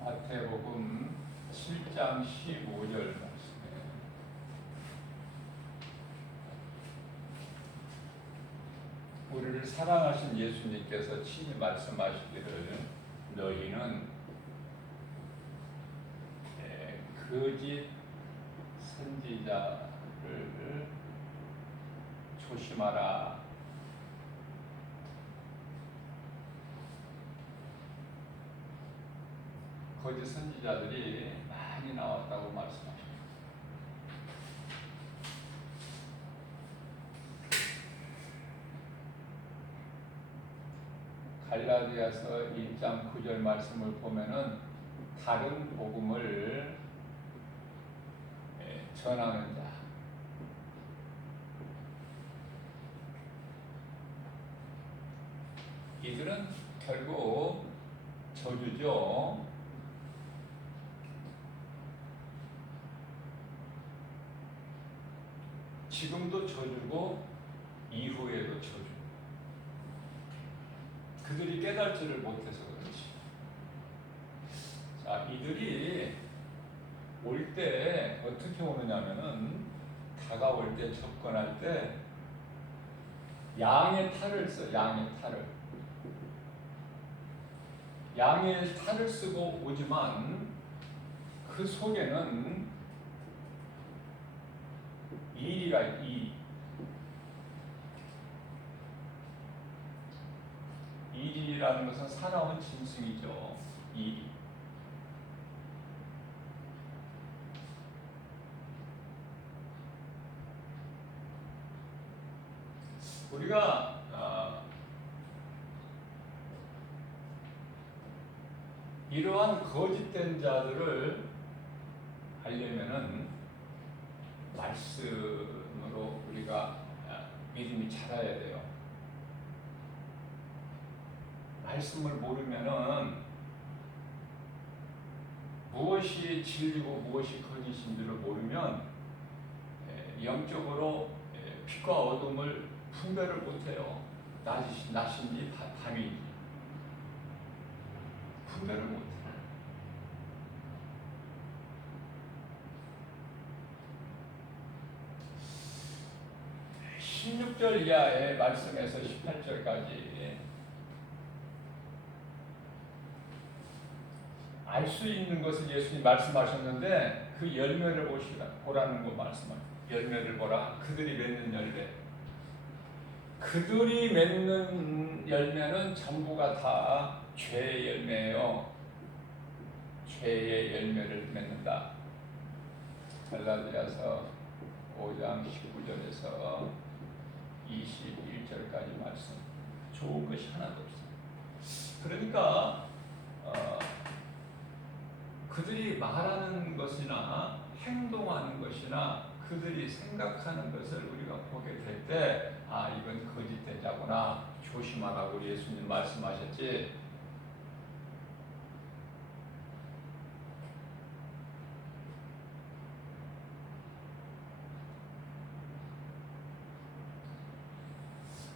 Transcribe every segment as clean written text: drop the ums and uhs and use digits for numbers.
마태복음 7장 15절 말씀에 우리를 사랑하신 예수님께서 친히 말씀하시기를 너희는 거짓 선지자를 조심하라. 거짓 선지자들이 많이 나왔다고 말씀하십니다. 갈라디아서 1장 9절 말씀을 보면은 다른 복음을 전하는 자, 이들은 결국 저주죠. 지금도 저주고 이후에도 저주. 그들이 깨달지를 못해서 그렇지. 자, 이들이 올 때 어떻게 오느냐면은 다가올 때, 접근할 때 양의 탈을 써. 양의 탈을 쓰고 오지만 그 속에는 일이라. 일이라는 것은 사나운 짐승이죠. 일. 우리가 이러한 거짓된 자들을 알려면은 말씀으로 우리가 믿음이 자라야 돼요. 말씀을 모르면은 무엇이 진리고 무엇이 거짓인지를 모르면 영적으로 빛과 어둠을 분별을 못해요. 낮인지 밤인지 분별을 못해요. 16절 이하의 말씀에서 18절까지 알 수 있는 것을 예수님이 말씀하셨는데 그 열매를 보라는 거 말씀합니다. 열매를 보라. 그들이 맺는 열매. 그들이 맺는 열매는 전부가 다 죄의 열매예요. 죄의 열매를 맺는다. 갈라디아서 5장 19절에서 21절까지 말씀. 좋은 것이 하나도 없어요. 그러니까 그들이 말하는 것이나 행동하는 것이나 그들이 생각하는 것을 우리가 보게 될 때 이건 거짓된 자구나 조심하라고 예수님 말씀하셨지.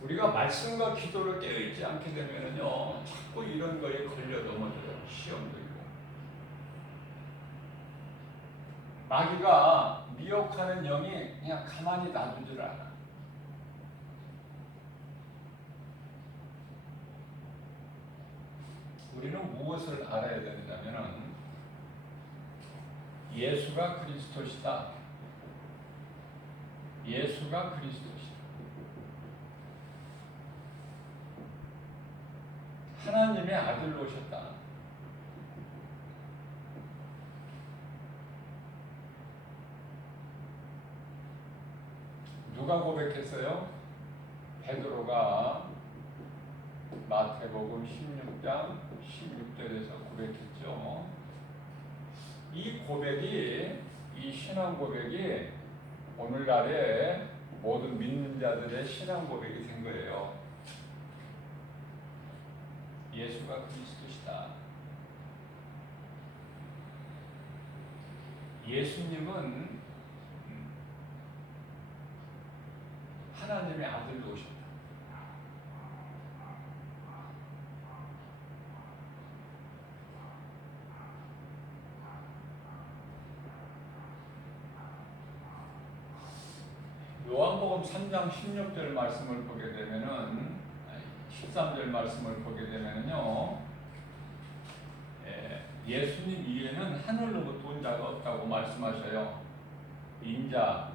우리가 말씀과 기도를 깨어있지 않게 되면요 자꾸 이런 거에 걸려 넘어져요. 시험도 있고 마귀가 미혹하는 영이 그냥 가만히 놔두질 않아. 우리는 무엇을 알아야 되느냐면 예수가 그리스도시다. 예수가 그리스도시다. 하나님의 아들로 오셨다. 누가 고백했어요? 베드로가 마태복음 16장 16절에서 고백했죠. 이 고백이, 이 신앙 고백이 오늘날의 모든 믿는 자들의 신앙 고백이 된 거예요. 예수가 그리스도시다. 예수님은 하나님의 아들로 오셨다. 요한복음 3장 16절 말씀을 보게 되면은 13절 말씀을 보게 되면은요. 예수님 이외에는 하늘로부터 온 자가 없다고 말씀하셔요. 인자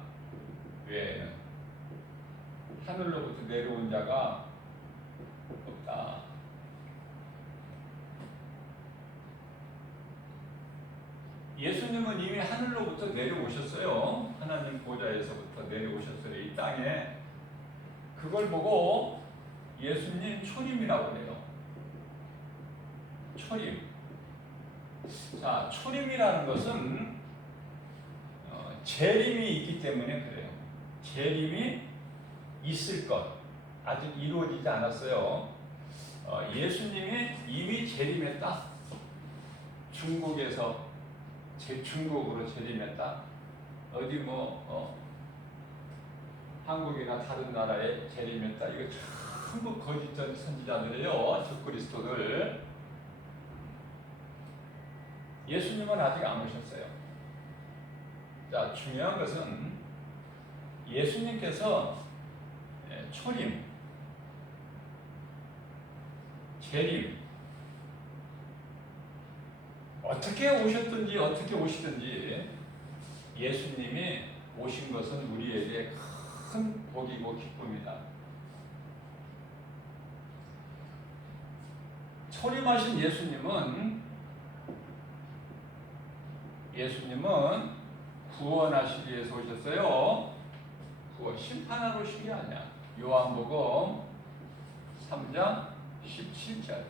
외에는 하늘로부터 내려온 자가 없다. 예수님은 이미 하늘로부터 내려오셨어요. 하나님 보좌에서부터 내려오셨어요. 이 땅에. 그걸 보고 예수님 초림이라고 해요. 초림. 자, 초림이라는 것은 재림이 있기 때문에 그래요. 재림이 있을 것. 아직 이루어지지 않았어요. 예수님이 이미 재림했다. 중국에서 중국으로 재림했다. 어디 한국이나 다른 나라에 재림했다. 이거 전부 거짓 선지자들이에요. 적그리스도들. 예수님은 아직 안 오셨어요. 자, 중요한 것은 예수님께서 초림, 재림, 어떻게 오셨든지 어떻게 오시든지 예수님이 오신 것은 우리에게 큰 복이고 기쁨이다. 초림하신 예수님은 구원하시기 위해서 오셨어요. 심판하러 오신 게 아니야. 요한복음 3장 17절.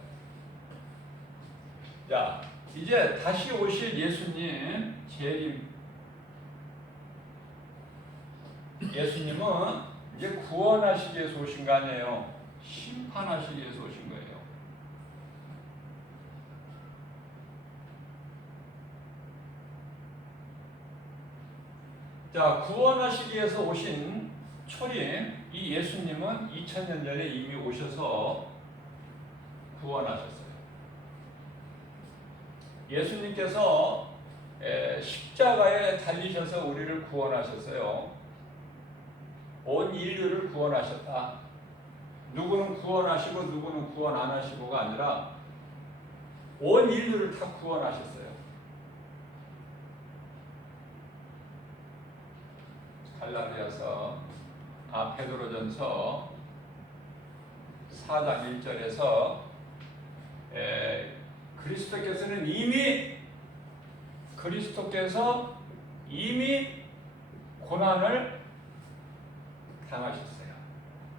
자, 이제 다시 오실 예수님 재림. 예수님은 이제 구원하시기 위해서 오신 거 아니에요. 심판하시기 위해서 오신 거예요. 자, 구원하시기 위해서 오신 초림, 이 예수님은 2000년 전에 이미 오셔서 구원하셨어요. 예수님께서 십자가에 달리셔서 우리를 구원하셨어요. 온 인류를 구원하셨다. 누구는 구원하시고 누구는 구원 안 하시고가 아니라 온 인류를 다 구원하셨어요. 갈라디아서 베드로전서 4장 1절에서 그리스도께서 이미 고난을 당하셨어요.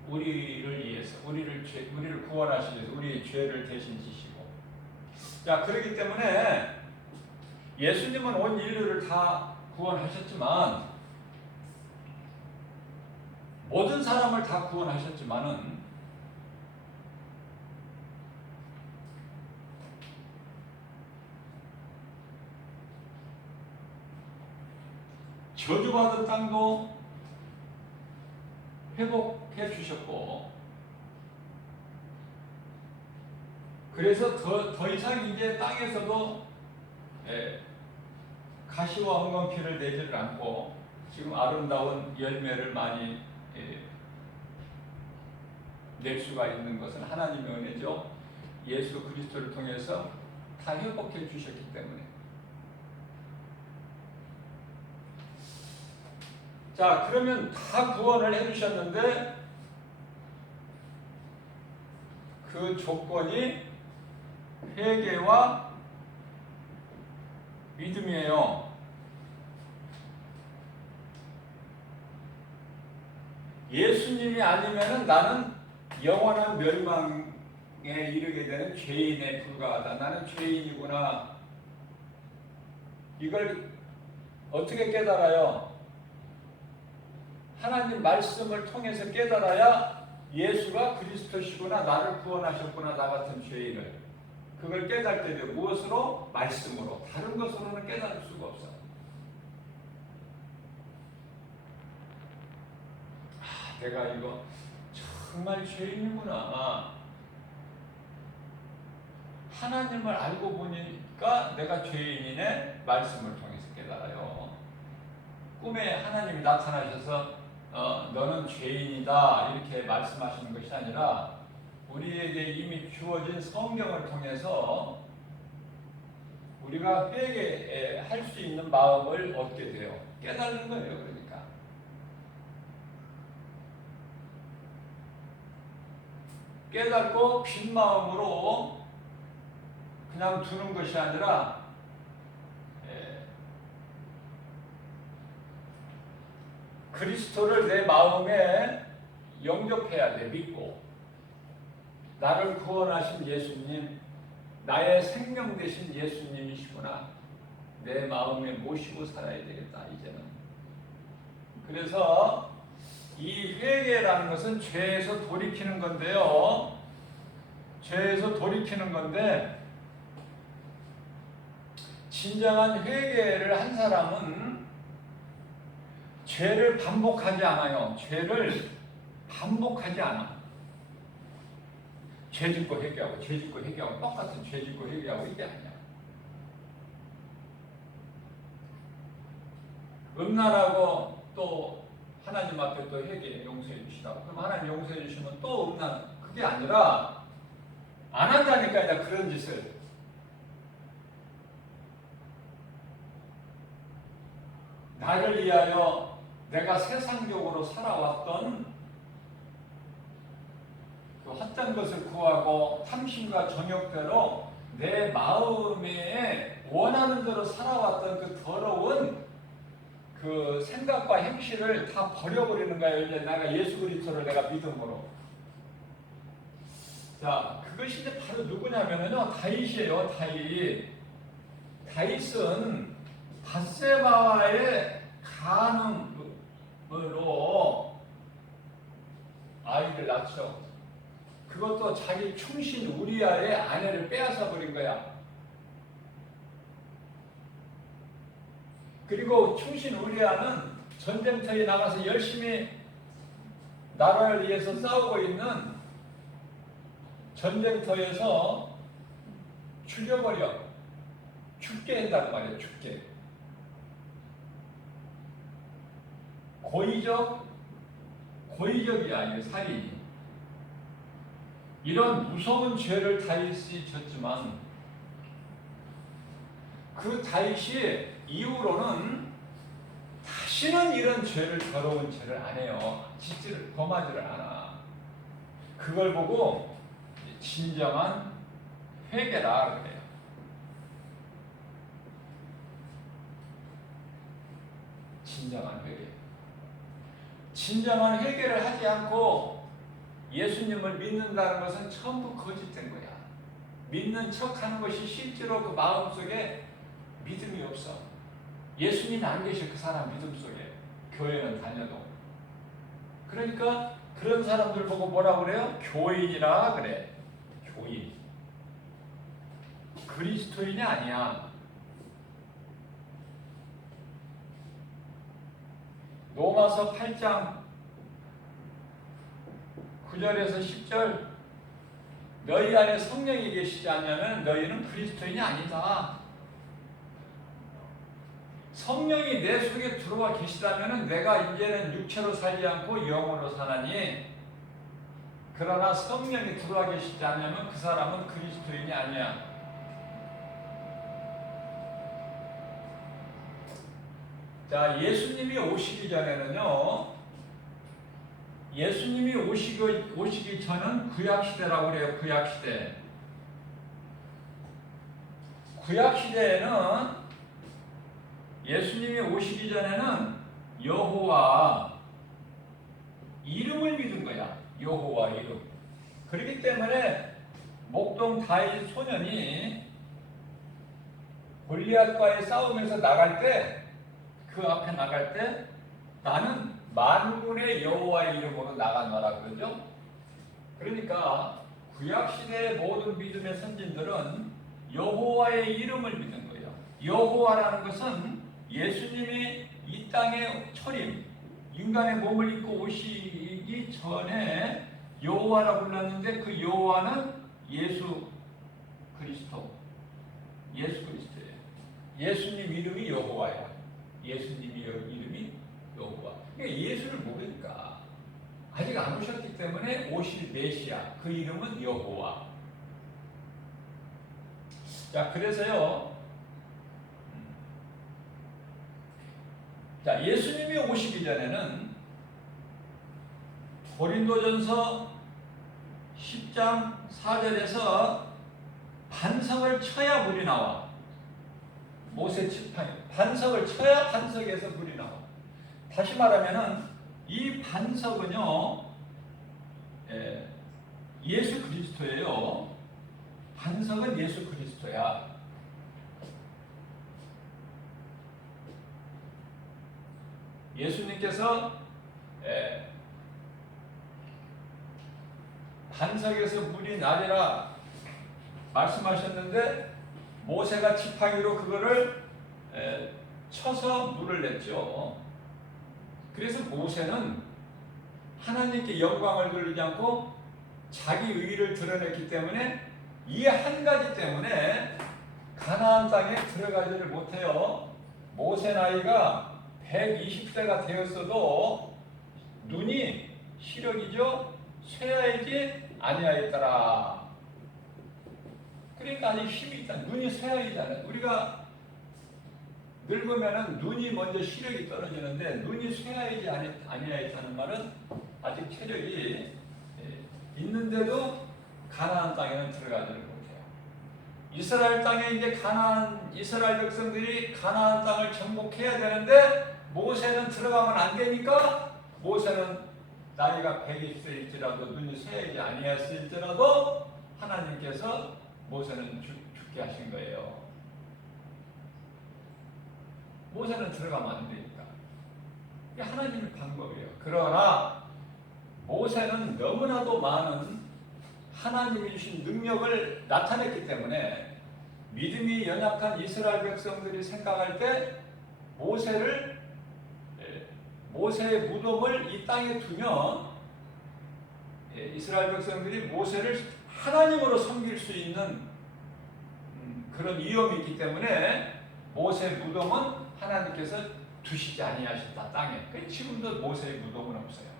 우리를 위해서, 우리를 구원하시기 위해서 우리의 죄를 대신 지시고. 자, 그렇기 때문에 예수님은 온 인류를 다 구원하셨지만, 모든 사람을 다 구원하셨지만은 저주받은 땅도 회복해 주셨고, 그래서 더 이상 이제 땅에서도 가시와 엉겅퀴를 내지를 않고 지금 아름다운 열매를 많이 낼 수가 있는 것은 하나님의 은혜죠. 예수 그리스도를 통해서 다 회복해 주셨기 때문에. 자, 그러면 다 구원을 해주셨는데 그 조건이 회개와 믿음이에요. 예수님이 아니면은 나는 영원한 멸망에 이르게 되는 죄인에 불과하다. 나는 죄인이구나. 이걸 어떻게 깨달아요? 하나님 말씀을 통해서 깨달아야 예수가 그리스도시구나, 나를 구원하셨구나, 나 같은 죄인을. 그걸 깨달을 때 무엇으로? 말씀으로. 다른 것으로는 깨달을 수가 없어. 내가 이거 정말 죄인이구나. 하나님을 알고 보니까 내가 죄인이네. 말씀을 통해서 깨달아요. 꿈에 하나님이 나타나셔서 너는 죄인이다 이렇게 말씀하시는 것이 아니라 우리에게 이미 주어진 성경을 통해서 우리가 회개할 수 있는 마음을 얻게 돼요. 깨닫는 거예요. 그러니까 깨닫고 빈 마음으로 그냥 두는 것이 아니라 그리스도를 내 마음에 영접해야 돼. 믿고 나를 구원하신 예수님, 나의 생명 되신 예수님이시구나. 내 마음에 모시고 살아야 되겠다 이제는. 그래서 이 회개라는 것은 죄에서 돌이키는 건데요. 죄에서 돌이키는 건데 진정한 회개를 한 사람은 죄를 반복하지 않아요. 죄를 반복하지 않아. 죄 짓고 회개하고 죄 짓고 회개하고 똑같은 죄 짓고 회개하고 이게 아니야. 음란하고 또 하나님 앞에 또 회개 용서해 주시라고. 그럼 하나님 용서해 주시면 또 음란. 그게 아니라 안 한다니까 이제 그런 짓을. 나를 위하여 내가 세상적으로 살아왔던 그 헛된 것을 구하고 탐심과 정욕대로 내 마음에 원하는 대로 살아왔던 그 더러운 그 생각과 행실을 다 버려버리는 거예요. 이제 내가 예수 그리스도를 내가 믿음으로. 자, 그것이 이제 바로 누구냐면요, 다윗이에요. 다윗은 밧세바와의 간음으로 아이를 낳죠. 그것도 자기 충신 우리아의 아내를 빼앗아 버린 거야. 그리고 충신 우리아는 전쟁터에 나가서 열심히 나라를 위해서 싸우고 있는 전쟁터에서 죽여버려. 죽게 한단 말이야. 죽게. 고의적이야. 이게 살인이. 이런 무서운 죄를 다윗이 졌지만 그 다윗이 이후로는 다시는 이런 죄를, 더러운 죄를 안 해요. 짓지를, 범하지를 않아. 그걸 보고 진정한 회개라 그래요. 진정한 회개. 진정한 회개를 하지 않고 예수님을 믿는다는 것은 전부 거짓된 거야. 믿는 척하는 것이 실제로 그 마음속에 믿음이 없어. 예수님이 안 계셔. 그 사람 믿음 속에. 교회는 다녀도. 그러니까 그런 사람들 보고 뭐라고 그래요? 교인이라 그래. 교인. 그리스도인이 아니야. 로마서 8장 9절에서 10절 너희 안에 성령이 계시지 않으면 너희는 그리스도인이 아니다. 성령이 내 속에 들어와 계시다면 내가 이제는 육체로 살지 않고 영으로 사나니, 그러나 성령이 들어와 계시지 않으면 그 사람은 그리스도인이 아니야. 자, 예수님이 오시기 전에는요, 예수님이 오시기 전은 구약시대라고 그래요. 구약시대. 구약시대에는 예수님이 오시기 전에는 여호와 이름을 믿은 거야. 여호와 이름. 그렇기 때문에 목동 다윗 소년이 골리앗과의 싸움에서 나갈 때, 그 앞에 나갈 때 나는 만군의 여호와의 이름으로 나가노라 그러죠. 그러니까 구약시대의 모든 믿음의 선진들은 여호와의 이름을 믿는 거예요. 여호와라는 것은 예수님이 이 땅에 철임, 인간의 몸을 입고 오시기 전에 여호와라 불렀는데 그 여호와는 예수 그리스도예요. 예수님 이름이 여호와예요. 예수님의 이름이 여호와. 그러니까 예수를 모르니까 아직 안 오셨기 때문에 오실 메시아 그 이름은 여호와. 자 그래서요. 자 예수님이 오시기 전에는 고린도전서 10장 4절에서 반석을 쳐야 물이 나와. 모세 지팡이 반석을 쳐야 반석에서 물이 나와. 다시 말하면은 이 반석은요 예수 그리스도예요. 반석은 예수 그리스도야. 예수님께서 반석에서 물이 나리라 말씀하셨는데 모세가 지팡이로 그거를 쳐서 물을 냈죠. 그래서 모세는 하나님께 영광을 돌리지 않고 자기 의의를 드러냈기 때문에 이 한 가지 때문에 가나안 땅에 들어가지를 못해요. 모세 나이가 120세가 되었어도 눈이 시력이죠. 쇠하이지 아니하였더라. 그러니까 아직 힘이 있다. 눈이 쇠하이잖아요. 우리가 늙으면은 눈이 먼저 시력이 떨어지는데 눈이 쇠하이지 아니하였다는 말은 아직 체력이 있는데도 가나안 땅에는 들어가지를 못해요. 이스라엘 땅에 이제 이스라엘 백성들이 가나안 땅을 정복해야 되는데 모세는 들어가면 안 되니까 모세는 나이가 120세일지라도 눈이 쇠하지 아니했을지라도 하나님께서 모세는 죽게 하신 거예요. 모세는 들어가면 안 되니까. 이게 하나님의 방법이에요. 그러나 모세는 너무나도 많은 하나님이 주신 능력을 나타냈기 때문에 믿음이 연약한 이스라엘 백성들이 생각할 때 모세의 무덤을 이 땅에 두면 이스라엘 백성들이 모세를 하나님으로 섬길 수 있는 그런 위험이 있기 때문에 모세의 무덤은 하나님께서 두시지 아니하셨다 땅에. 지금도 모세의 무덤은 없어요.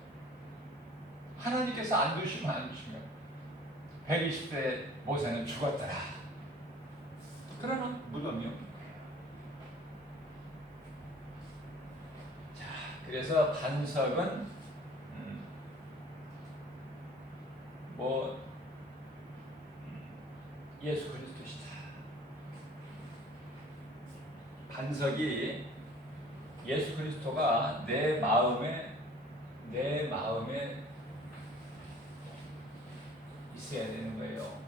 하나님께서 안 두시면 안 두시면 120세 모세는 죽었더라. 그러나 무덤이 없는 거예요. 자, 그래서 반석은 예수 그리스도시다. 반석이 예수 그리스도가 내 마음에 있어야 되는 거예요.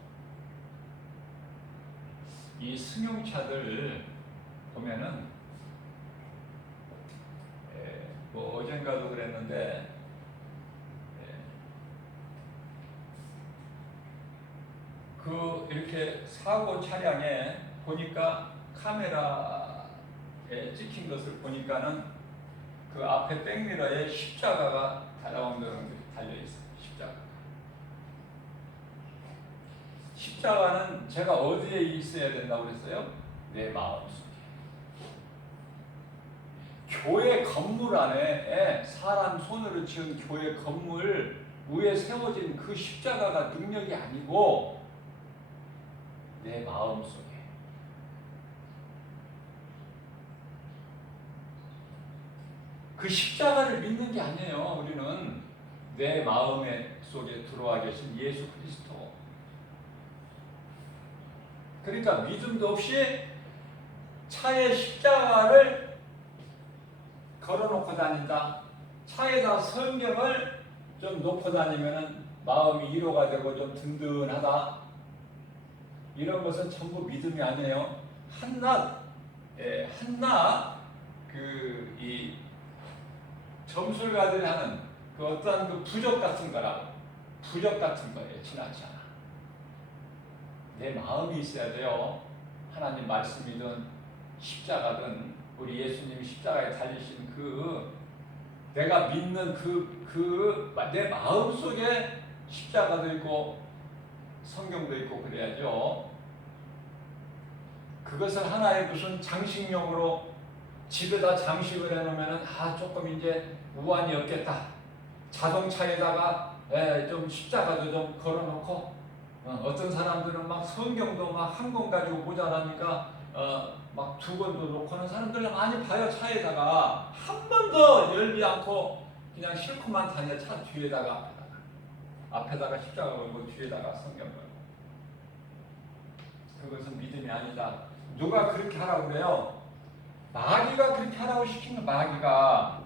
이 승용차들 보면은 어젠가도 그랬는데 이렇게 사고 차량에 보니까 카메라에 찍힌 것을 보니까는 그 앞에 백미러에 십자가가 달아온다는 게 달려 있어요. 십자가는 제가 어디에 있어야 된다고 그랬어요? 내 마음속에. 교회 건물 안에 사람 손으로 지은 교회 건물 위에 세워진 그 십자가가 능력이 아니고 내 마음속에. 그 십자가를 믿는 게 아니에요. 우리는 내 마음 속에 들어와 계신 예수 그리스도. 그러니까 믿음도 없이 차에 십자가를 걸어놓고 다닌다. 차에다 성경을 좀 놓고 다니면 마음이 위로가 되고 좀 든든하다. 이런 것은 전부 믿음이 아니에요. 한낱 이 점술가들이 하는 그 어떠한 그 부적 같은 거예요. 지나지 않아. 내 마음이 있어야 돼요. 하나님 말씀이든 십자가든 우리 예수님이 십자가에 달리신 내가 믿는 내 마음 속에 십자가도 있고 성경도 있고 그래야죠. 그것을 하나의 무슨 장식용으로 집에다 장식을 해놓으면은 조금 이제 우환이 없겠다. 자동차에다가 좀 십자가도 좀 걸어놓고 어떤 사람들은 막 성경도 막 한 권 가지고 모자라니까 막 두 권도 놓고 하는 사람들 많이 봐요. 차에다가 한 번도 열지 않고 그냥 실컷만 다녀. 차 뒤에다가 앞에다가 십자가 걸고 뒤에다가 성경 걸고. 그것은 믿음이 아니다. 누가 그렇게 하라고 그래요? 마귀가 그렇게 하라고 시키는 마귀가.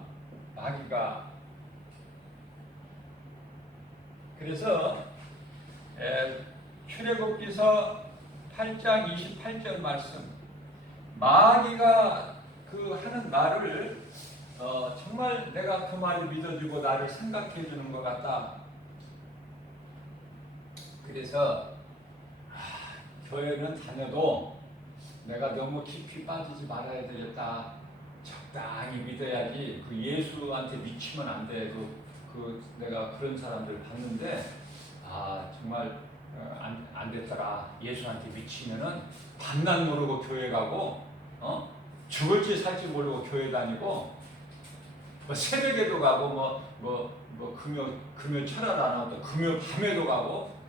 그래서 출애굽기서 8장 28절 말씀. 마귀가 그 하는 말을 정말 내가 그 말을 믿어주고 나를 생각해 주는 것 같다. 그래서 교회는 다녀도 내가 너무 깊이 빠지지 말아야 되겠다. 적당히 믿어야지. 그 예수한테 미치면 안 돼. 내가 그런 사람들 봤는데 정말 안 됐더라. 예수한테 미치면은 밤낮 모르고 교회 가고 죽을지 살지 모르고 교회 다니고 뭐 새벽에도 가고 금요 철야도 안 하고 금요 밤에도 가고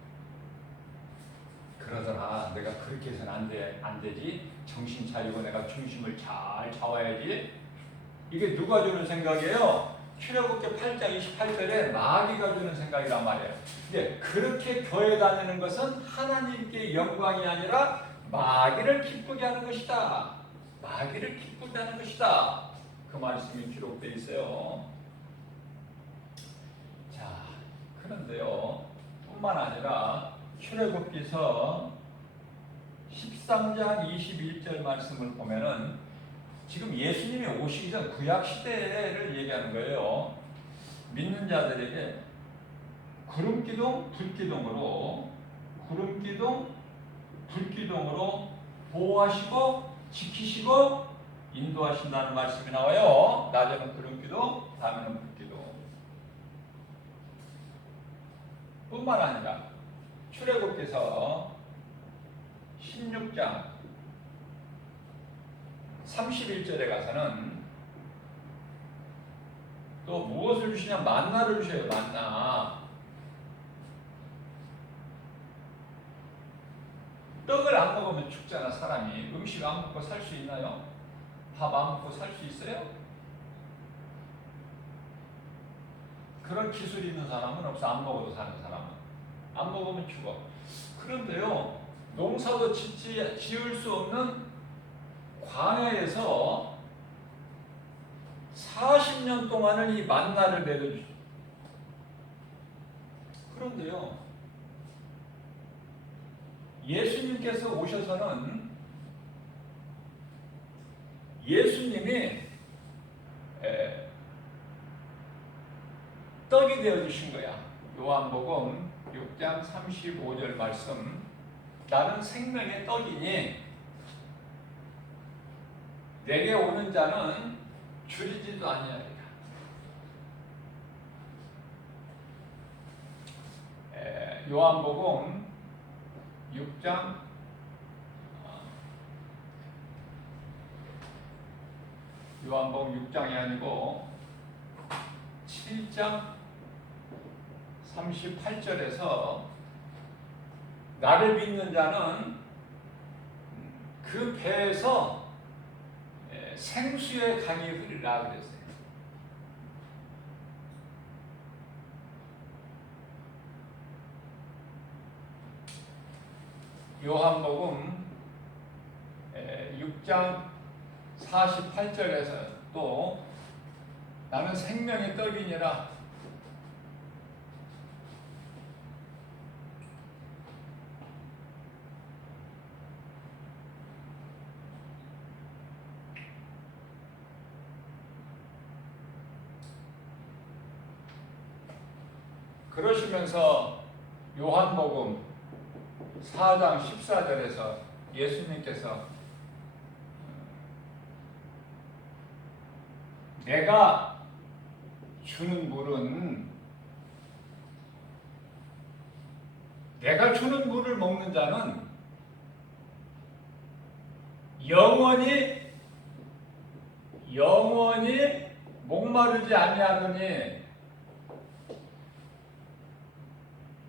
그러더라. 내가 그렇게 해서는 안 되지. 정신 차리고 내가 중심을 잘 잡아야지. 이게 누가 주는 생각이에요? 출애굽기 8장 28절에 마귀가 주는 생각이란 말이에요. 근데 그렇게 교회 다니는 것은 하나님께 영광이 아니라 마귀를 기쁘게 하는 것이다. 마귀를 기쁘게 하는 것이다. 그 말씀이 기록되어 있어요. 자, 그런데요. 뿐만 아니라 출애굽기서 13장 21절 말씀을 보면은 지금 예수님이 오시기 전 구약 시대를 얘기하는 거예요. 믿는 자들에게 구름기둥, 불기둥으로 보호하시고 지키시고 인도하신다는 말씀이 나와요. 낮에는 구름기둥, 밤에는 불기둥. 뿐만 아니라 출애굽기서 16장 31절에 가서는 또 무엇을 주시냐? 만나를 주셔요. 만나. 떡을 안 먹으면 죽잖아. 사람이. 음식 안 먹고 살 수 있나요? 밥 안 먹고 살 수 있어요? 그런 기술이 있는 사람은 없어. 안 먹어도 사는 사람은. 안 먹으면 죽어. 그런데요, 농사도 지을 수 없는 광야에서 40년 동안을 이 만나를 내려주죠. 그런데요, 예수님께서 오셔서는 예수님이 떡이 되어주신 거야. 요한복음 6장 35절 말씀. 나는 생명의 떡이니 내게 오는 자는 줄이지도 아니하리라. 요한복음 6장 요한복음 6장이 아니고 7장 38절에서 나를 믿는 자는 그 배에서 생수의 강이 흐르라 그랬어요. 요한복음 6장 48절에서 또 나는 생명의 떡이니라. 그러시면서 요한복음 4장 14절에서 예수님께서 내가 주는 물을 먹는 자는 영원히 목마르지 아니하더니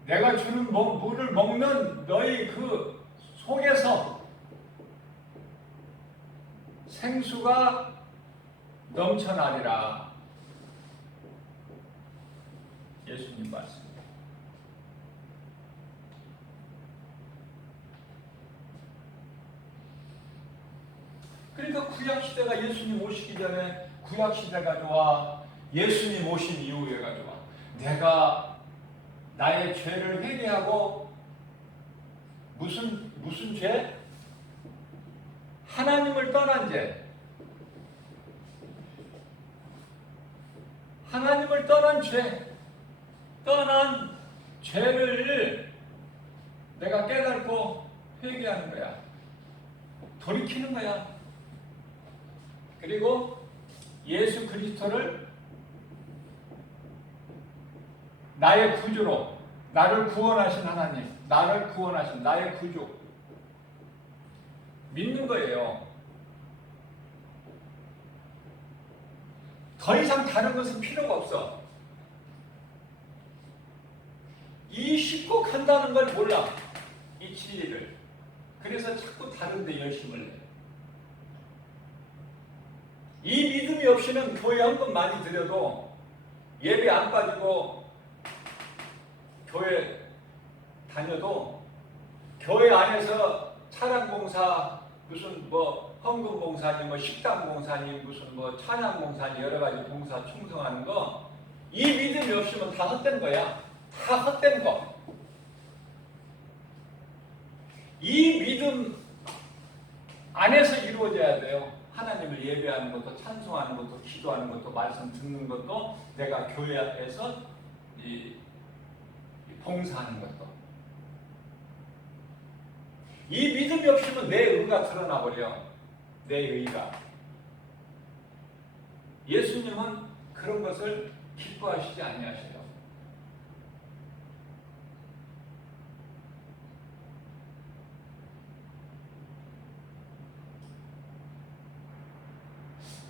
내가 주는 물을 먹는 너희 그 속에서 생수가 넘쳐나리라. 예수님 말씀. 그러니까 구약시대가 예수님 오시기 전에 구약시대가 좋아, 예수님 오신 이후에가 좋아. 내가 나의 죄를 회개하고 무슨 죄? 하나님을 떠난 죄. 하나님을 떠난 죄. 떠난 죄를 내가 깨닫고 회개하는 거야. 돌이키는 거야. 그리고 예수 그리스도를 나의 구주로, 나를 구원하신 하나님, 나를 구원하신 나의 구주 믿는 거예요. 더 이상 다른 것은 필요가 없어. 이 쉽고 간다는 걸 몰라. 이 진리를. 그래서 자꾸 다른 데 열심을 해. 이 믿음이 없이는 교회 헌금 많이 드려도 예배 안 빠지고 교회 다녀도 교회 안에서 차량봉사 무슨 뭐 헌금 봉사니 뭐 식당 봉사니 무슨 뭐 찬양 봉사니 여러 가지 봉사 충성하는 거 이 믿음이 없으면 다 헛된 거야. 다 헛된 거. 이 믿음 안에서 이루어져야 돼요. 하나님을 예배하는 것도 찬송하는 것도 기도하는 것도 말씀 듣는 것도 내가 교회에서 이 봉사하는 것도 이 믿음이 없으면 내 의가 드러나 버려. 내 의가. 예수님은 그런 것을 기뻐하시지 아니하셔요.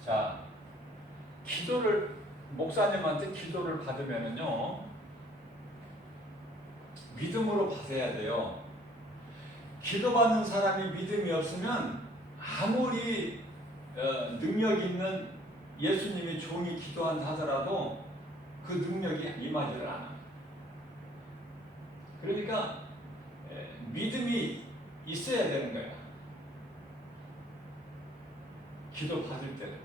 자, 목사님한테 기도를 받으면은요, 믿음으로 받아야 돼요. 기도받는 사람이 믿음이 없으면 아무리 능력 있는 예수님의 종이 기도한다 하더라도 그 능력이 임하지를 않아요. 그러니까 믿음이 있어야 되는 거야. 기도 받을 때는.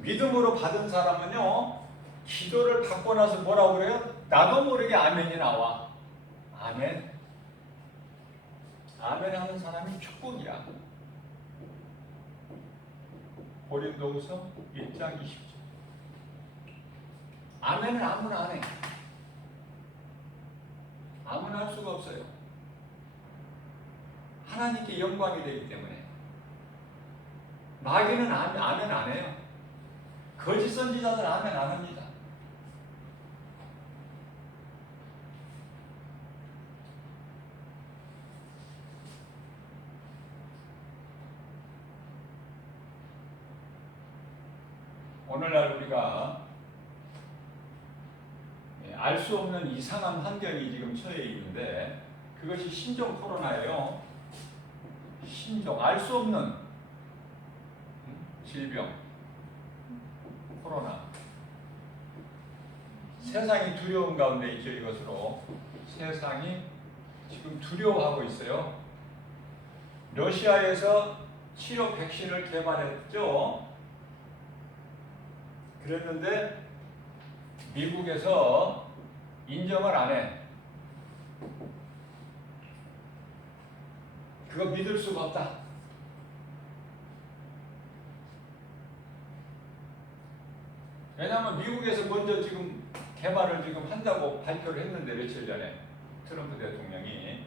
믿음으로 받은 사람은요, 기도를 받고 나서 뭐라고 그래요? 나도 모르게 아멘이 나와. 아멘. 아멘 하는 사람이 축복이야. 고린도후서 1장 20절. 아멘은 아무나 안 해. 아무나 할 수가 없어요. 하나님께 영광이 되기 때문에. 마귀는 아멘 안 해요. 거짓 선지자들 아멘 안 합니다. 오늘날 우리가 알 수 없는 이상한 환경이 지금 처해 있는데 그것이 신종 코로나예요. 신종, 알 수 없는 질병, 코로나. 세상이 두려운 가운데 있죠. 이것으로 세상이 지금 두려워하고 있어요. 러시아에서 치료 백신을 개발했죠. 그랬는데 미국에서 인정을 안 해. 그거 믿을 수가 없다. 왜냐하면 미국에서 먼저 지금 개발을 지금 한다고 발표를 했는데 며칠 전에 트럼프 대통령이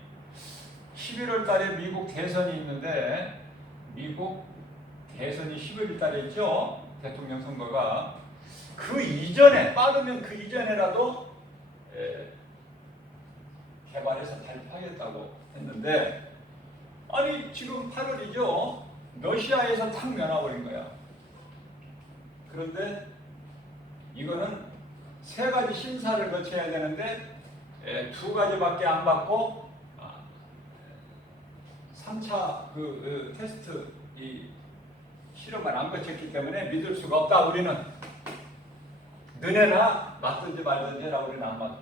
11월 달에 미국 대선이 있는데 미국 대선이 11월 달에 있죠. 대통령 선거가. 그 이전에 빠르면 그 이전에라도 개발해서 발표하겠다고 했는데 아니 지금 8월이죠. 러시아에서 탁 면와버린 거야. 그런데 이거는 세 가지 심사를 거쳐야 되는데 2가지밖에 안 받고 3차 테스트 이 실험을 안 거쳤기 때문에 믿을 수가 없다. 우리는 너네나 맞든지 말든지 해라. 우리는 안 맞아.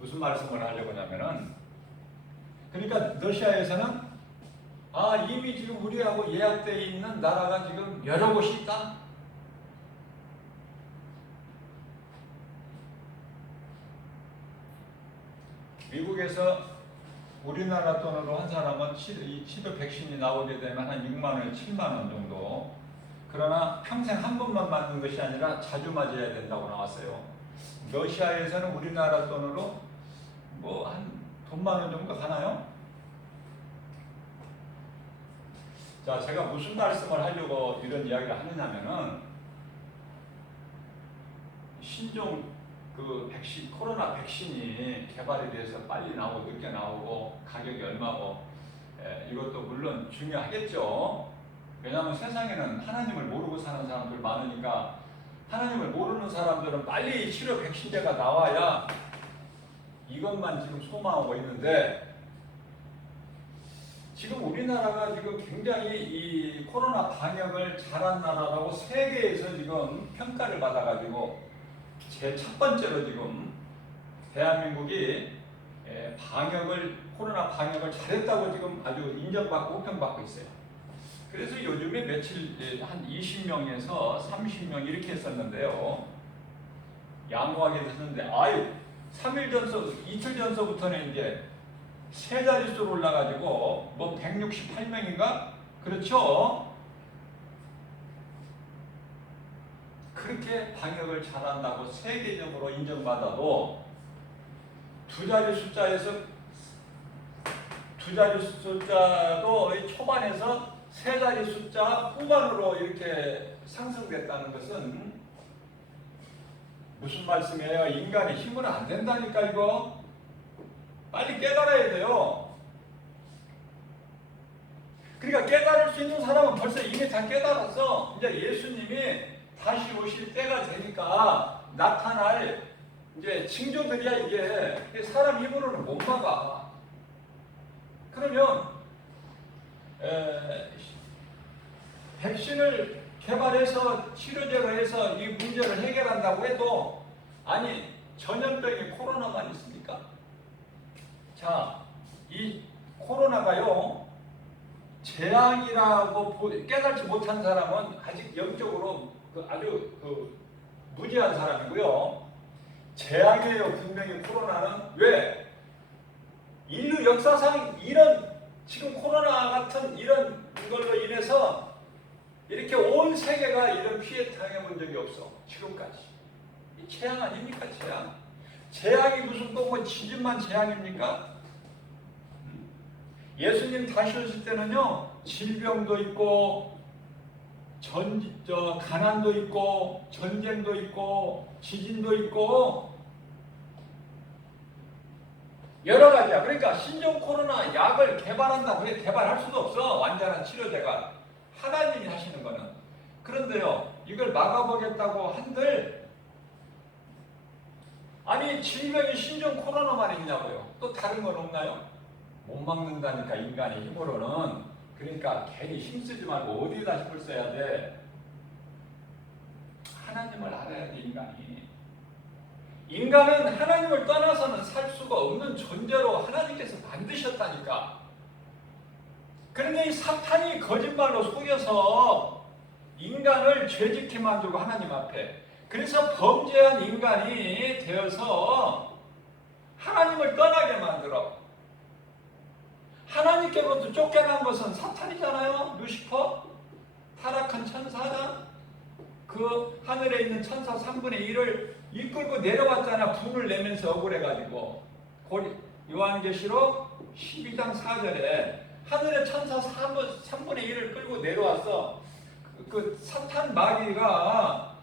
무슨 말씀을 하려고 하냐면은, 그러니까 러시아에서는 이미 지금 우리하고 예약되어 있는 나라가 지금 여러 곳이 있다. 미국에서 우리나라 돈으로 한 사람은 이 치료 백신이 나오게 되면 한 6만 원, 7만 원 정도. 그러나 평생 한 번만 맞는 것이 아니라 자주 맞아야 된다고 나왔어요. 러시아에서는 우리나라 돈으로 뭐 한 돈만 원 정도 가나요? 자, 제가 무슨 말씀을 하려고 이런 이야기를 하느냐면은, 신종 백신, 코로나 백신이 개발이 돼서 빨리 나오고 늦게 나오고 가격이 얼마고, 이것도 물론 중요하겠죠. 왜냐하면 세상에는 하나님을 모르고 사는 사람들 많으니까, 하나님을 모르는 사람들은 빨리 치료 백신제가 나와야 이것만 지금 소망하고 있는데, 지금 우리나라가 지금 굉장히 이 코로나 방역을 잘한 나라라고 세계에서 지금 평가를 받아가지고 제 첫 번째로 지금 대한민국이 코로나 방역을 잘했다고 지금 아주 인정받고 호평받고 있어요. 그래서 요즘에 며칠 한 20명에서 30명 이렇게 했었는데요. 양호하게 됐는데 3일 전서, 이틀 전서부터는 이제 세 자릿수로 올라가지고 뭐 168명인가? 그렇죠? 그렇게 방역을 잘한다고 세계적으로 인정받아도 두 자리 숫자도 초반에서 세 자리 숫자 후반으로 이렇게 상승됐다는 것은 무슨 말씀이에요? 인간의 힘으로 안 된다니까 이거. 빨리 깨달아야 돼요. 그러니까 깨달을 수 있는 사람은 벌써 이미 다 깨달았어. 이제 예수님이 다시 오실 때가 되니까 나타날 이제 징조들이야 이게. 사람 힘으로는 못 막아. 그러면 백신을 개발해서 치료제로 해서 이 문제를 해결한다고 해도 전염병이 코로나만 있습니까? 자, 이 코로나가요, 재앙이라고 깨닫지 못한 사람은 아직 영적으로 아주 무지한 사람이고요. 재앙이에요, 분명히 코로나는. 왜? 인류 역사상 지금 코로나 같은 이런 걸로 인해서 이렇게 온 세계가 이런 피해 당해본 적이 없어, 지금까지. 이 재앙 아닙니까, 재앙? 재앙이 무슨 뭐 지진만 재앙입니까? 예수님 다시 오실 때는요, 질병도 있고, 가난도 있고, 전쟁도 있고, 지진도 있고, 여러 가지야. 그러니까 신종 코로나 약을 개발한다고 해 개발할 수도 없어. 완전한 치료제가. 하나님이 하시는 거는. 그런데요, 이걸 막아보겠다고 한들, 질병이 신종 코로나만 있냐고요. 또 다른 건 없나요? 못 막는다니까, 인간의 힘으로는. 그러니까 괜히 힘쓰지 말고 어디다 힘을 써야 돼? 하나님을 알아야 돼, 인간이. 인간은 하나님을 떠나서는 살 수가 없는 존재로 하나님께서 만드셨다니까. 그런데 이 사탄이 거짓말로 속여서 인간을 죄짓게 만들고, 하나님 앞에. 그래서 범죄한 인간이 되어서 하나님을 떠나게 만들어. 하나님께로부터 쫓겨난 것은 사탄이잖아요. 루시퍼, 타락한 천사는 그 하늘에 있는 천사 3분의 1을 이끌고 내려왔잖아. 분을 내면서 억울해가지고. 요한계시록 12장 4절에 하늘의 천사 3분의 1을 끌고 내려왔어. 그 사탄 마귀가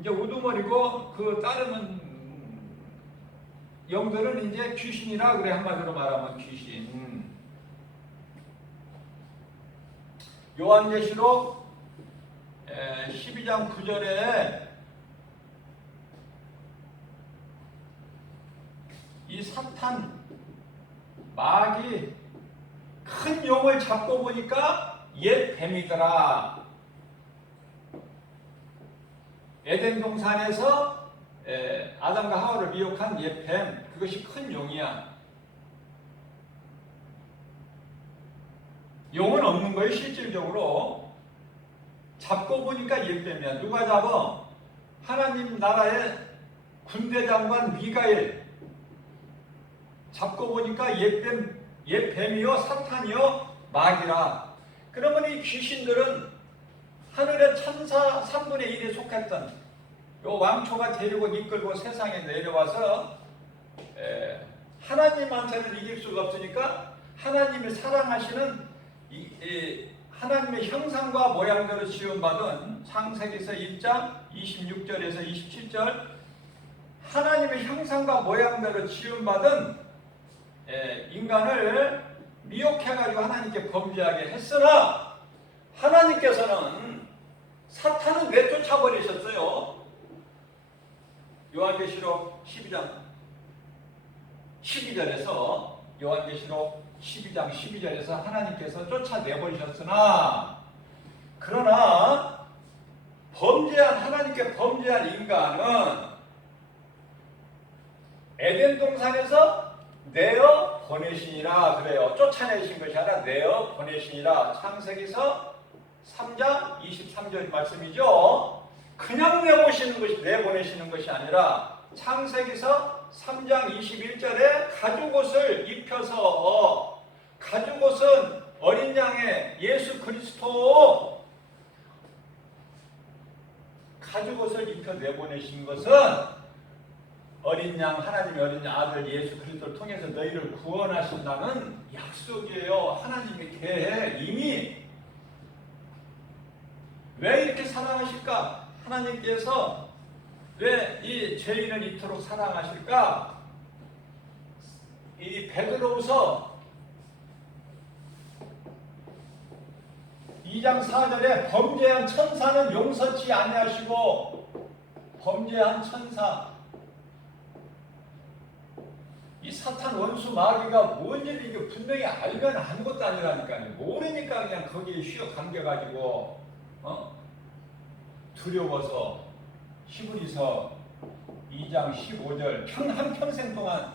이제 우두머리고, 그 따르는 영들은 이제 귀신이라 그래. 한마디로 말하면 귀신. 요한계시록 12장 9절에 이 사탄 마귀 큰 용을 잡고 보니까 옛 뱀이더라. 에덴 동산에서 아담과 하와를 미혹한 옛 뱀, 그것이 큰 용이야. 용은 없는 거예요. 실질적으로 잡고 보니까 옛 뱀이야. 누가 잡아? 하나님 나라의 군대장관 미가엘. 잡고 보니까 옛 뱀이요 사탄이요 마귀라. 그러면 이 귀신들은 하늘의 천사 3분의 1에 속했던 요 왕초가 데리고 이끌고 세상에 내려와서 하나님한테는 이길 수가 없으니까 하나님을 사랑하시는 하나님의 형상과 모양대로 지음받은 창세기서 1장 26절에서 27절 하나님의 형상과 모양대로 지음받은 인간을 미혹해가지고 하나님께 범죄하게 했으나 하나님께서는 사탄은 내쫓아버리셨어요. 요한계시록 12장 12절에서 요한계시록 12장 12절에서 하나님께서 쫓아내버리셨으나 그러나 하나님께 범죄한 인간은 에덴 동산에서 내어 보내시니라 그래요. 쫓아내신 것이 아니라 내어 보내시니라. 창세기서 3장 23절 말씀이죠. 그냥 내보내시는 것이 아니라 창세기서 3장 21절에 가죽옷을 입혀서 가죽옷은 어린 양의 예수 그리스도 가죽옷을 입혀 내보내신 것은 어린 양 하나님의 어린 양 아들 예수 그리스도를 통해서 너희를 구원하신다는 약속이에요. 하나님의 계획 이미. 왜 이렇게 사랑하실까? 하나님께서 왜 이 죄인을 이토록 사랑하실까? 이 베드로후서 2장 4절에 범죄한 천사는 용서치 아니하시고 범죄한 천사 이 사탄 원수 마귀가 뭔지를 이게 분명히 알면 아무것도 아니라니까요. 모르니까 그냥 거기에 휘어 감겨가지고 두려워서 히브리서 2장 15절 한평생 동안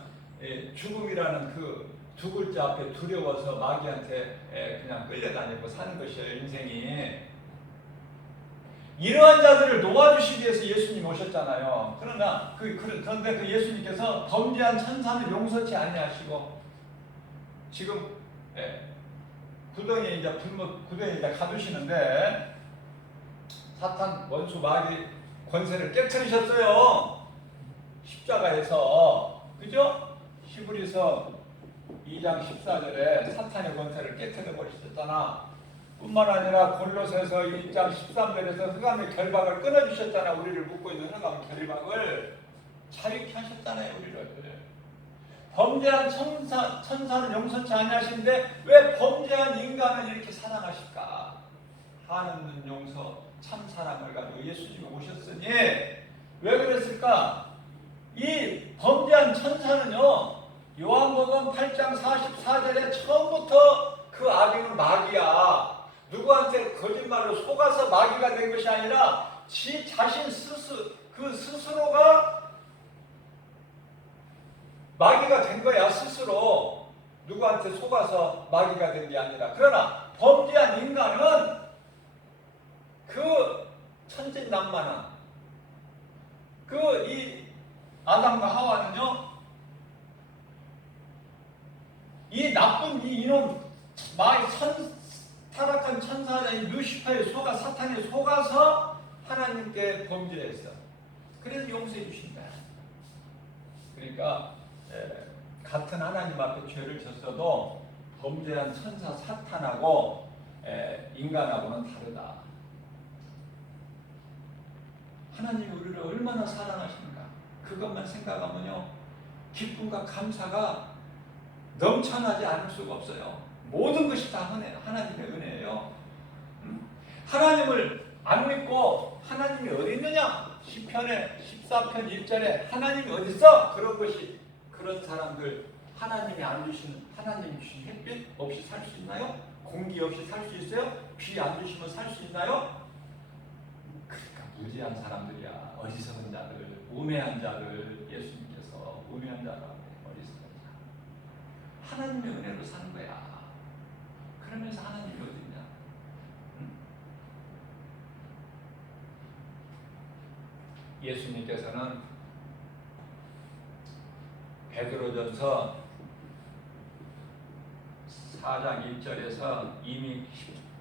죽음이라는 그 두 글자 앞에 두려워서 마귀한테 그냥 끌려다니고 사는 것이에요. 인생이. 이러한 자들을 놓아주시기 위해서 예수님 오셨잖아요. 그런데 그 예수님께서 범죄한 천사는 용서치 아니하시고 지금 구덩이에 이제 구덩이에 이제 가두시는데 사탄 원수 마귀 권세를 깨트리셨어요. 십자가에서. 그죠? 히브리서 2장 14절에 사탄의 권세를 깨트려 버리셨잖아. 뿐만 아니라 골로새서 1장 13절에서 흑암의 결박을 끊어주셨잖아. 우리를 묶고 있는 흑암 결박을 자유케 하셨잖아요. 우리를. 범죄한 천사는 용서치 아니하신데 왜 범죄한 인간을 이렇게 사랑하실까? 하나님 용서 참 사랑을 가지고 예수님이 오셨으니 왜 그랬을까? 이 범죄한 천사는요 요한복음 8장 44절에 처음부터 그 악인은 마귀야. 누구한테 거짓말로 속아서 마귀가 된 것이 아니라 지 자신 스스로가 마귀가 된 거야. 스스로 누구한테 속아서 마귀가 된 게 아니라. 그러나 범죄한 인간은 그 천진난만한 이 아담과 하와는요 이 나쁜 이놈 타락한 천사의 루시퍼의 속아 사탄에 속아서 하나님께 범죄했어. 그래서 용서해 주신다. 그러니까 같은 하나님 앞에 죄를 졌어도 범죄한 천사 사탄하고 인간하고는 다르다. 하나님이 우리를 얼마나 사랑하시는가 그것만 생각하면요 기쁨과 감사가 넘쳐나지 않을 수가 없어요. 모든 것이 다 하나님의 은혜예요. 하나님을 안 믿고 하나님이 어디 있느냐? 시편에 14편 1절에 하나님이 어디 있어? 그런 사람들 하나님이 안 주시는 하나님이 주신 햇빛 없이 살 수 있나요? 공기 없이 살 수 있어요? 비 안 주시면 살 수 있나요? 그러니까 무지한 사람들이야. 어리석은 자들, 우매한 자들. 예수님께서 우매한 자라고 어리석은 자. 하나님의 은혜로 사는 거야. 그러면서 하나님이 어디 있냐? 예수님께서는 베드로전서 4장 1절에서 이미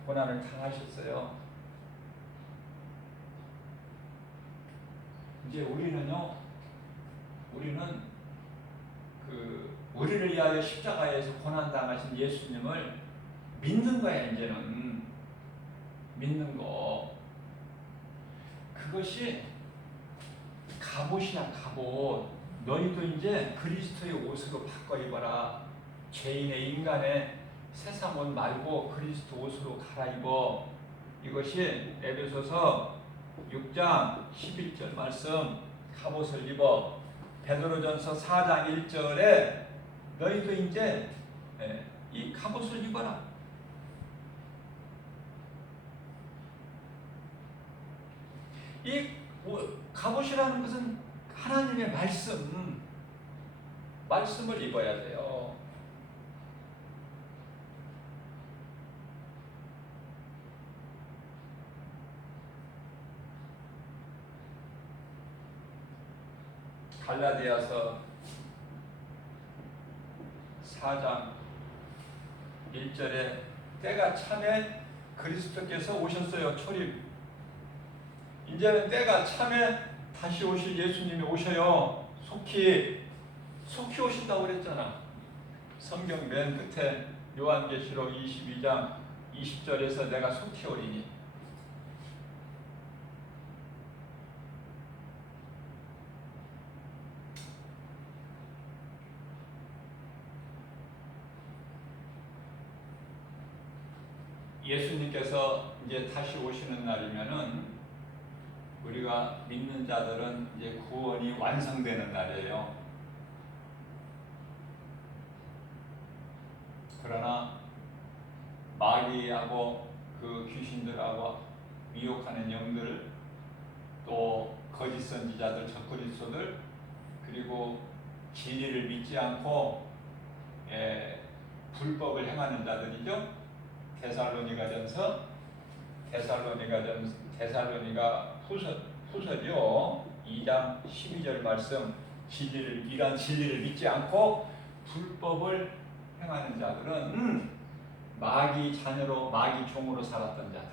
고난을 당하셨어요. 이제 우리는 우리를 위하여 십자가에서 고난 당하신 예수님을 믿는 거야. 이제는 믿는 거. 그것이 갑옷이야, 갑옷. 너희도 이제 그리스도의 옷으로 바꿔 입어라. 죄인의 인간의 세상 옷 말고 그리스도 옷으로 갈아입어. 이것이 에베소서 6장 11절 말씀. 갑옷을 입어. 베드로전서 4장 1절에 너희도 이제 이 갑옷을 입어라. 이 갑옷이라는 것은 하나님의 말씀을 입어야 돼요. 갈라디아서 4장 1절에 때가 참에 그리스도께서 오셨어요. 초림. 이제는 때가 참에 다시 오실 예수님이 오셔요. 속히 오신다고 그랬잖아. 성경 맨 끝에 요한계시록 22장 20절에서 내가 속히 오리니. 예수님께서 이제 다시 오시는 날이면은 우리가 믿는 자들은 이제 구원이 완성되는 날이에요. 그러나 마귀하고 그 귀신들하고 미혹하는 영들, 또 거짓 선지자들, 적그리스도들, 그리고 진리를 믿지 않고 불법을 행하는 자들이죠. 데살로니가 후서죠. 2장 12절 말씀. 이런 진리를 믿지 않고 불법을 행하는 자들은 마귀 자녀로 마귀 종으로 살았던 자들.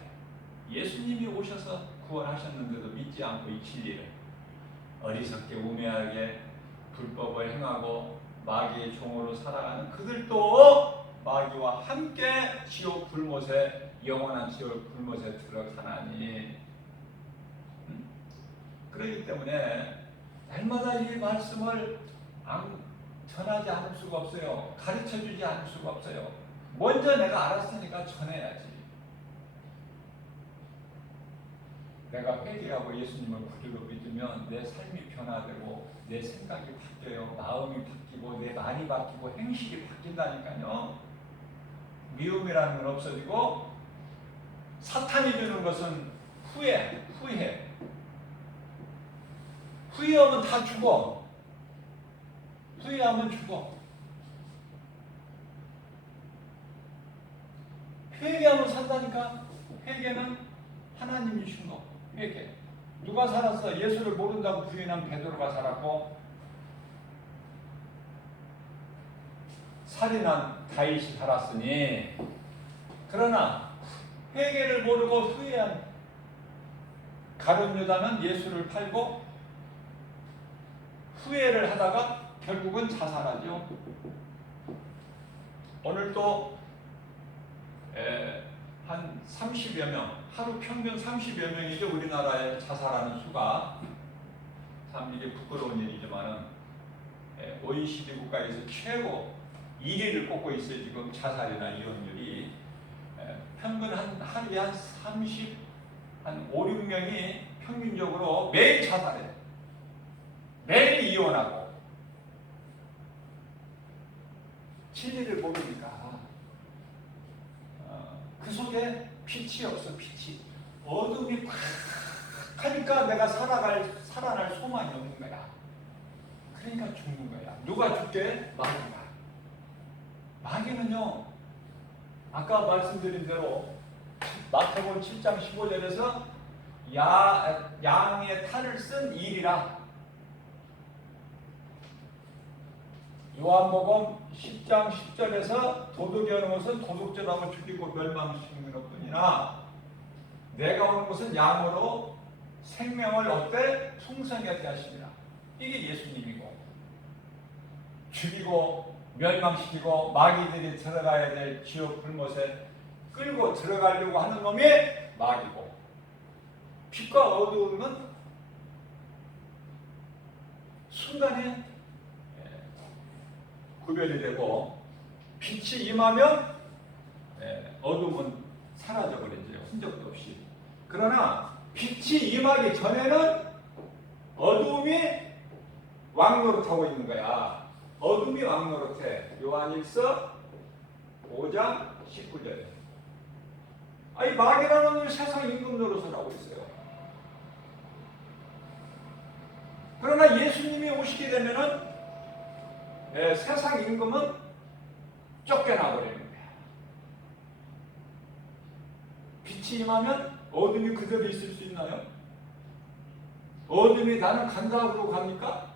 예수님이 오셔서 구원하셨는데도 믿지 않고 이 진리를 어리석게 우매하게 불법을 행하고 마귀의 종으로 살아가는 그들도 마귀와 함께 지옥 불못에, 영원한 지옥 불못에 들어가나니. 그렇기 때문에 날마다 이 말씀을 전하지 않을 수가 없어요. 가르쳐주지 않을 수가 없어요. 먼저 내가 알았으니까 전해야지. 내가 회개하고 예수님을 구주로 믿으면 내 삶이 변화되고 내 생각이 바뀌어요. 마음이 바뀌고 내 말이 바뀌고 행실이 바뀐다니까요. 미움이라는 건 없어지고, 사탄이 주는 것은 후회하면 다 죽어. 후회하면 죽어. 회개하면 산다니까. 회개는 하나님이 주신 거. 회개. 누가 살았어? 예수를 모른다고 부인한 베드로가 살았고, 살인한 다윗이 살았으니. 그러나 회개를 모르고 후회한 가룟 유다는 예수를 팔고 후회를 하다가 결국은 자살하죠. 오늘 또 한 30여 명, 하루 평균 30여 명이죠. 우리나라에 자살하는 수가. 참 이게 부끄러운 일이지만은 OECD 국가에서 최고 1위를 꼽고 있어요. 지금 자살이나 이혼율이 평균 하루에 한 5, 6명이 평균적으로 매일 자살해요. 매일 이혼하고. 진리를 모르니까 그 속에 빛이 없어. 빛이 어둠이 팍 하니까 내가 살아날 소망이 없는 거야. 그러니까 죽는 거야. 누가 죽게? 마귀가. 마귀는요, 아까 말씀드린 대로 마태복음 7장 15절에서 양의 탈을 쓴 일이라, 요한복음 10장 10절에서 도둑이 오는 것은 도둑질하고 죽이고 멸망시키는 것뿐이나 내가 오는 것은 양으로 생명을 얻되 풍성하게 하시리라. 이게 예수님이고, 죽이고 멸망시키고 마귀들이 들어가야 될 지옥 불못에 끌고 들어가려고 하는 놈이 마귀고, 빛과 어두움은 순간에 구별이 되고, 빛이 임하면 어둠은 사라져버리죠. 흔적도 없이. 그러나 빛이 임하기 전에는 어둠이 왕노릇하고 있는 거야. 어둠이 왕노릇해. 요한일서 5장 19절에. 아니, 마귀라는 놈이 세상 임금 노릇을 하고 있어요. 그러나 예수님이 오시게 되면은 세상 임금은 쫓겨나 버리는 거야. 빛이 임하면 어둠이 그대로 있을 수 있나요? 어둠이 나는 간다 그러고 갑니까?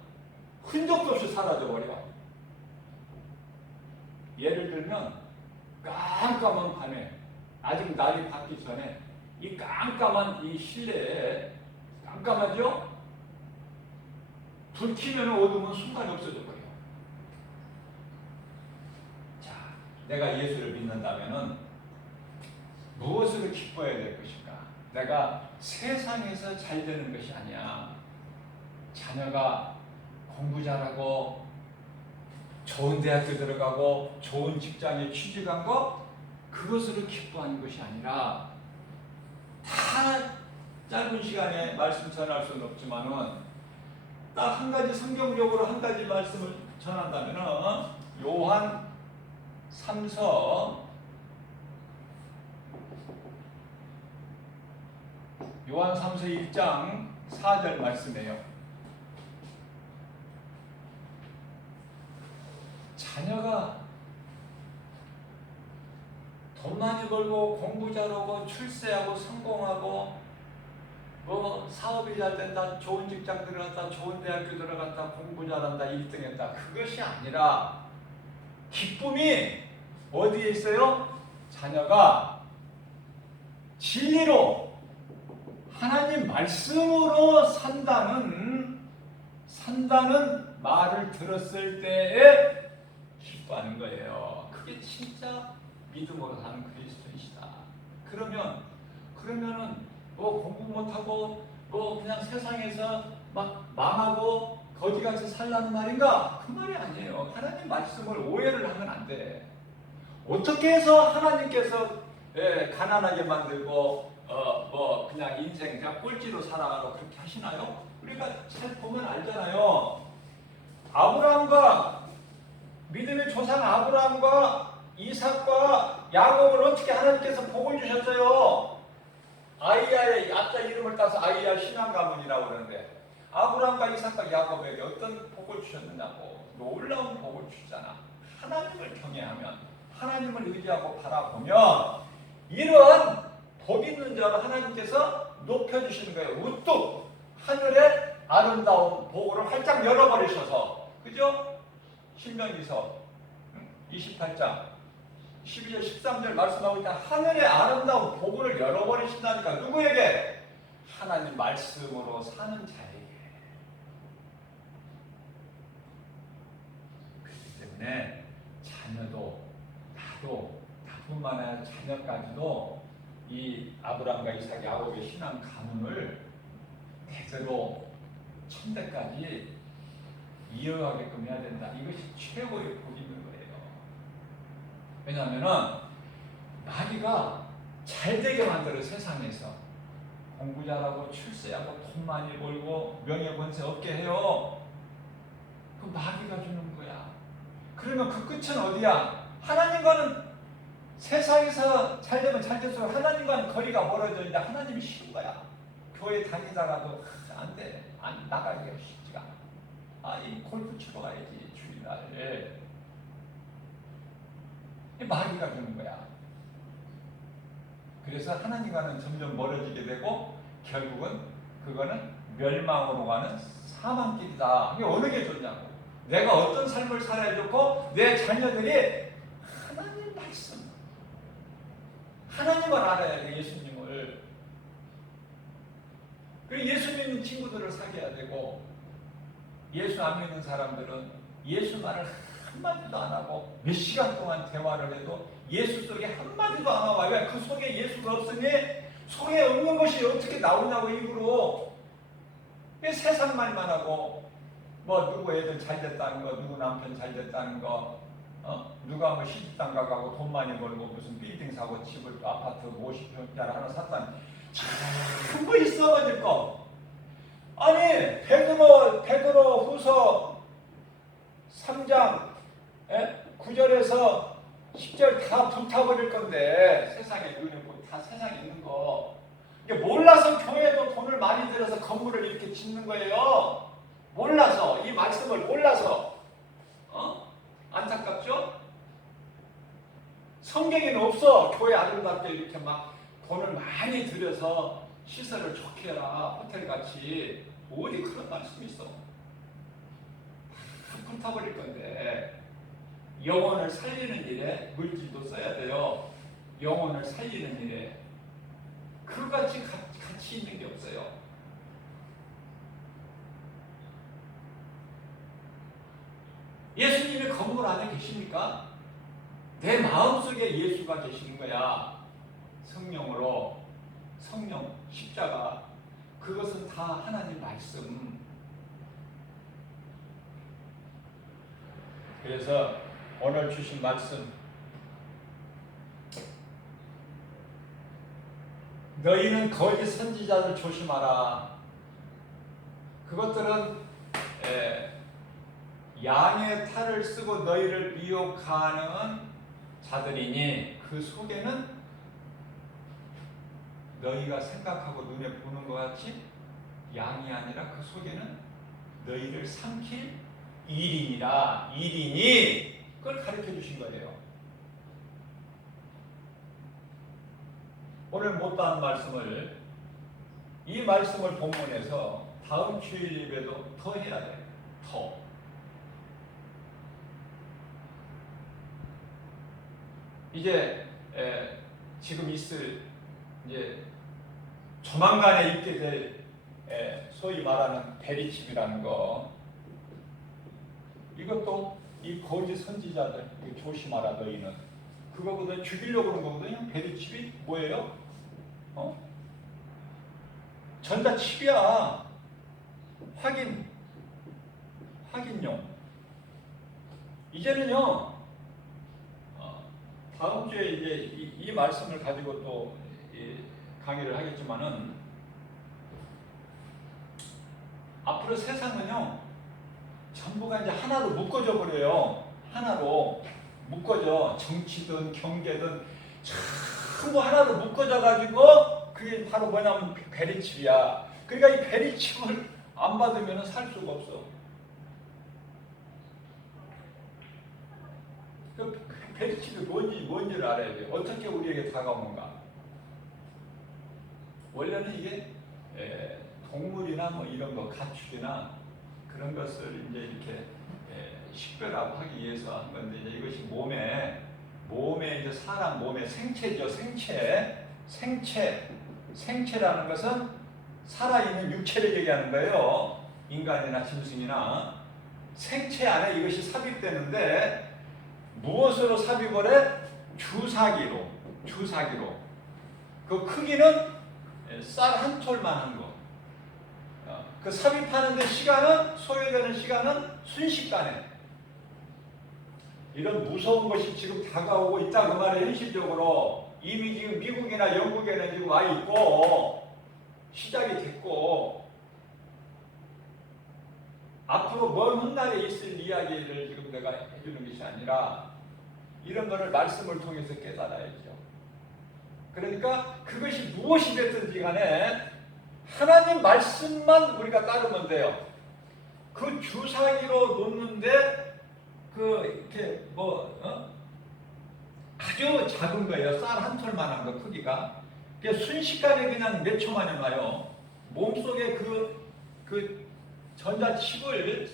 흔적도 없이 사라져버려. 예를 들면 깜깜한 밤에, 아직 날이 밝기 전에 이 깜깜한 이 실내에, 깜깜하죠? 불 켜면 어둠은 순간에 없어져 버려. 자, 내가 예수를 믿는다면은 무엇으로 기뻐해야 될 것인가? 내가 세상에서 잘 되는 것이 아니야. 자녀가 공부 잘하고 좋은 대학교 들어가고 좋은 직장에 취직한 거, 그것으로 기뻐하는 것이 아니라, 다 짧은 시간에 말씀 전할 수는 없지만은 딱 한 가지, 성경적으로 한 가지 말씀을 전한다면은 요한 3서 1장 4절 말씀이에요. 자녀가 돈 많이 벌고 공부 잘하고 출세하고 성공하고 뭐 사업이 잘 된다, 좋은 직장 들어갔다, 좋은 대학교 들어갔다, 공부 잘한다, 1등 했다, 그것이 아니라 기쁨이 어디에 있어요? 자녀가 진리로 하나님 말씀으로 산다는 말을 들었을 때에 기뻐하는 거예요. 그게 진짜 믿음으로 사는 그리스도이시다. 그러면은 뭐 공부 못하고 뭐 그냥 세상에서 막 망하고 거지같이 살라는 말인가? 그 말이 아니에요. 하나님 말씀을 오해를 하면 안 돼. 어떻게 해서 하나님께서 가난하게 만들고 뭐 그냥 인생 그냥 꼴찌로 살아가고 그렇게 하시나요? 우리가 잘 보면 알잖아요. 아브라함과 믿음의 조상 아브라함과 이삭과 야곱을 어떻게 하나님께서 복을 주셨어요? 아이야의 아짜 이름을 따서 아이야 신앙 가문이라고 그러는데, 아브라함과 이삭과 야곱에게 어떤 복을 주셨느냐고. 놀라운 복을 주잖아. 하나님을 경외하면, 하나님을 의지하고 바라보면 이러한 복 있는 자를 하나님께서 높여주시는 거예요. 우뚝 하늘의 아름다운 복을 활짝 열어버리셔서. 그죠? 신명기서 28장 12절 13절 말씀하고 있다. 하늘의 아름다운 복을 열어버리신다니까. 누구에게? 하나님 말씀으로 사는 자에게. 그렇기 때문에 자녀도, 나도, 나뿐만 아니라 자녀까지도 이 아브라함과 이삭, 야곱의 신앙 가문을 대대로 천대까지 이어가게끔 해야 된다. 이것이 최고의 복이 있는 거예요. 왜냐하면은 마귀가 잘 되게 만들어 세상에서 공부 잘하고 출세하고 돈 많이 벌고 명예권세 얻게 해요. 그 마귀가 주는 거야. 그러면 그 끝은 어디야? 하나님과는 세상에서 잘 되면 잘 될수록 하나님과는 거리가 멀어져 있는데 하나님이 싫은 거야. 교회 다니다가도 안 돼. 안 나가기가 쉽지가 않아. 이 골프 치러 가야지 주일날. 이 마귀가 주는 거야. 그래서 하나님과는 점점 멀어지게 되고 결국은 그거는 멸망으로 가는 사망길이다. 이게 어느 게 좋냐고. 내가 어떤 삶을 살아야 좋고 내 자녀들이 하나님 말씀, 하나님을 알아야 돼. 예수님을. 그리고 예수 믿는 친구들을 사귀어야 되고 예수 안 믿는 사람들은 예수 말을 한마디도 안 하고 몇 시간 동안 대화를 해도 예수 속에 한마디도 안 하고 왜? 그 속에 예수가 없으니 속에 없는 것이 어떻게 나오냐고 입으로. 세상 말만 하고 뭐 누구 애들 잘 됐다는 거, 누구 남편 잘 됐다는 거, 누가 뭐 시집장가 가고 돈 많이 벌고 무슨 빌딩 사고 집을 또 아파트 50평짜리 하나 샀다는 전부 있어가지고 거. 아니 베드로 후서 3장 9절에서 10절 다 불타버릴 건데 세상에 눈에 다 세상에 있는 거. 이게 몰라서 교회도 돈을 많이 들여서 건물을 이렇게 짓는 거예요. 몰라서 이 말씀을 몰라서. 안타깝죠? 성경에는 없어. 교회 아름답게 이렇게 막 돈을 많이 들여서 시설을 좋게 해라 호텔같이. 어디 그런 말씀이 있어. 다 불타버릴 건데 영혼을 살리는 일에 물질도 써야 돼요. 영혼을 살리는 일에 그같이 가치 있는 게 없어요. 예수님이 건물 안에 계십니까? 내 마음속에 예수가 계시는 거야. 성령으로. 성령, 십자가. 그것은 다 하나님 말씀. 그래서 오늘 주신 말씀, 너희는 거짓 선지자들 조심하라. 그것들은 양의 탈을 쓰고 너희를 미혹하는 자들이니 그 속에는 너희가 생각하고 눈에 보는 것 같이 양이 아니라 그 속에는 너희를 삼킬 일이니라. 일이니 그걸 가르쳐 주신 거예요. 오늘 못다한 말씀을 이 말씀을 본문에서 다음 주일 예배도 더 해야 돼요. 더. 이제 지금 있을 이제 조만간에 있게 될 소위 말하는 베리칩이라는 거, 이것도 이 거짓 선지자들 조심하라. 너희는 그거보다 죽이려고 그런 거거든요. 베리칩이 뭐예요? 전자칩이야. 확인용. 이제는요. 다음 주에 이제 이 말씀을 가지고 또 강의를 하겠지만은 앞으로 세상은요 전부가 이제 하나로 묶어져 버려요. 하나로 묶어져. 정치든 경제든 전부 하나로 묶어져 가지고 그게 바로 뭐냐면 베리칩이야. 그러니까 이 베리칩을 안 받으면 살 수가 없어. 그 베리칩이 뭔지를 알아야 돼요. 어떻게 우리에게 다가오는가. 원래는 이게 동물이나 뭐 이런 거, 가축이나 그런 것을 이제 이렇게 식별하고 하기 위해서 한 건데, 이제 이것이 몸에 이제 사람 몸의 생체죠. 생체라는 것은 살아있는 육체를 얘기하는 거예요. 인간이나 짐승이나 생체 안에 이것이 삽입되는데 무엇으로 삽입을 해? 주사기로. 그 크기는 쌀 한 톨만 한 거. 그 삽입하는 데 시간은 소요되는 시간은 순식간에 이런 무서운 것이 지금 다가오고 있다 그 말이에요. 현실적으로 이미 지금 미국이나 영국에는 지금 와 있고 시작이 됐고 앞으로 먼 훗날에 있을 이야기를 지금 내가 해주는 것이 아니라 이런 거를 말씀을 통해서 깨달아야죠. 그러니까 그것이 무엇이 됐든지 간에 하나님 말씀만 우리가 따르면 돼요. 그 주사기로 놓는데 이렇게 아주 작은 거예요. 쌀 한 톨만한 거 크기가. 순식간에 그냥 몇 초 만에 와요. 몸속에 그 전자칩을